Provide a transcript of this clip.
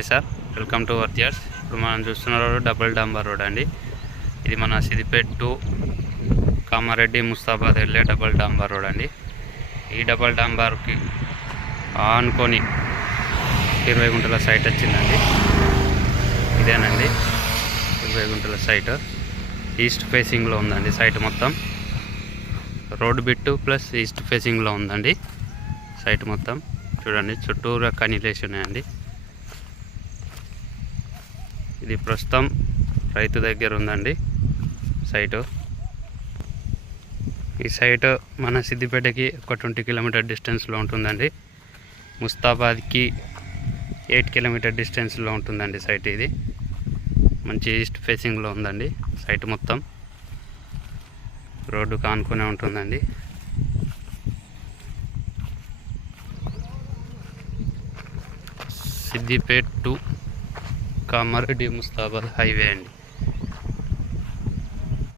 Hi sir, welcome to worthiers. ఇప్పుడు మనం చూస్తున్న రోడ్ డబుల్ డాంబర్ రోడ్ అండి. ఇది మన సిద్దిపేట టు కామారెడ్డి ముస్తాబాద్ వెళ్ళే డబుల్ డాంబర్ రోడ్ అండి. ఈ డబుల్ డాంబర్కి ఆనుకొని 20 గుంటల సైట్ వచ్చిందండి. ఇదేనండి 20 గుంటల సైట్. ఈస్ట్ ఫేసింగ్లో ఉందండి సైట్ మొత్తం. రోడ్ బిట్టు ప్లస్ ఈస్ట్ ఫేసింగ్లో ఉందండి సైట్ మొత్తం. చూడండి, చుట్టూరా కనీలేసి ఉన్నాయండి. ఇది ప్రస్తుతం రైతు దగ్గర ఉందండి సైటు. ఈ సైటు మన సిద్దిపేటకి ఒక 20 కిలోమీటర్ డిస్టెన్స్లో ఉంటుందండి. ముస్తాబాద్కి 8 కిలోమీటర్ డిస్టెన్స్లో ఉంటుందండి సైట్. ఇది మంచి ఈస్ట్ ఫేసింగ్లో ఉందండి సైట్ మొత్తం. రోడ్డు కానుకునే ఉంటుందండి. సిద్దిపేట టు కామారెడ్డి ముస్తాబాద్ హైవే అండి.